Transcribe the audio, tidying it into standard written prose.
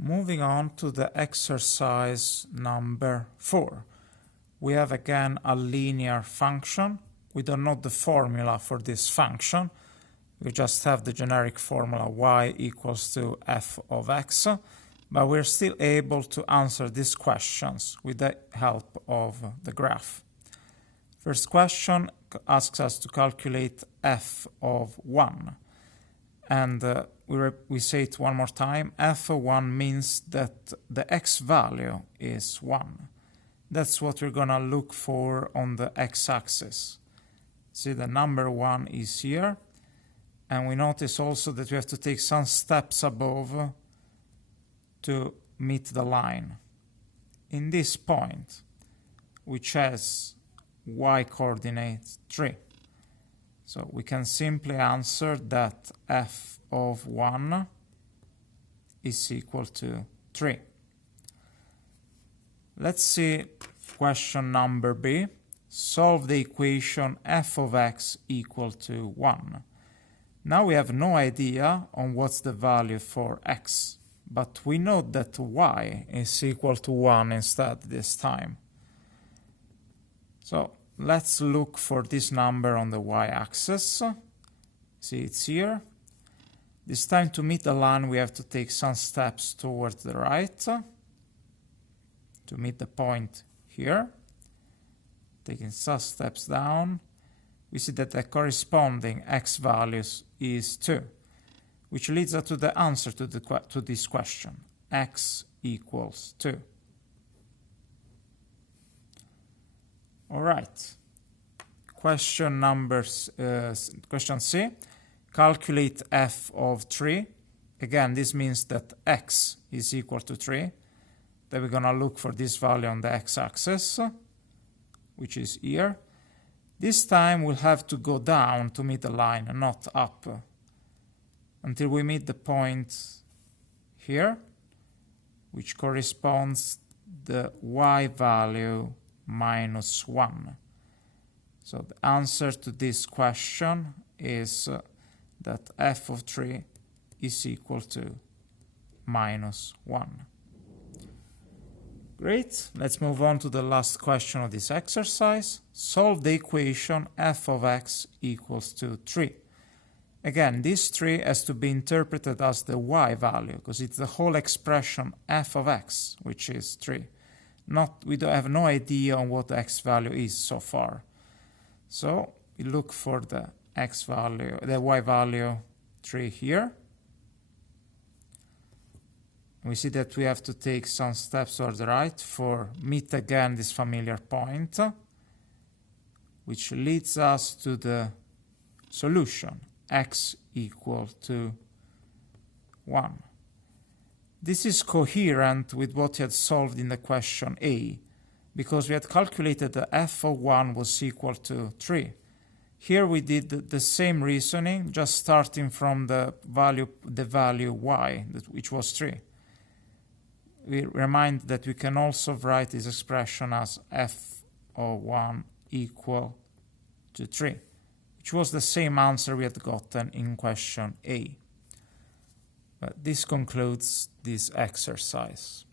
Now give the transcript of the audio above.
Moving on to the exercise number 4. We have again a linear function. We don't know the formula for this function. We just have the generic formula y equals to f of x, but we're still able to answer these questions with the help of the graph. First question asks us to calculate f of 1. And we say it one more time. F of 1 means that the x value is 1. That's what we're going to look for on the x-axis. See, the number 1 is here. And we notice also that we have to take some steps above to meet the line. In this point, which has y coordinate 3. So we can simply answer that f of 1 is equal to 3. Let's see question number B. Solve the equation f of x equal to 1. Now we have no idea on what's the value for x, but we know that y is equal to 1 instead this time. So let's look for this number on the y-axis. See, it's here. This time to meet the line we have to take some steps towards the right to meet the point here. Taking some steps down, we see that the corresponding x values is 2, which leads us to the answer to this question. X equals 2. All right. Question C. Calculate f of 3. Again, this means that x is equal to 3. Then we're going to look for this value on the x-axis, which is here. This time we'll have to go down to meet the line and not up until we meet the point here, which corresponds the y value minus 1. So the answer to this question is that f of 3 is equal to minus 1. Great, let's move on to the last question of this exercise. Solve the equation f of x equals to 3. Again, this 3 has to be interpreted as the y value, because it's the whole expression f of x, which is 3. We don't have no idea on what the x value is so far. So we look for the x value, the y value 3 here. We see that we have to take some steps towards the right for meet again this familiar point, which leads us to the solution, x equal to 1. This is coherent with what we had solved in the question A, because we had calculated that f of 1 was equal to 3. Here we did the same reasoning, just starting from the value y, which was 3. We remind that we can also write this expression as f of 1 equal to 3, which was the same answer we had gotten in question A. But this concludes this exercise.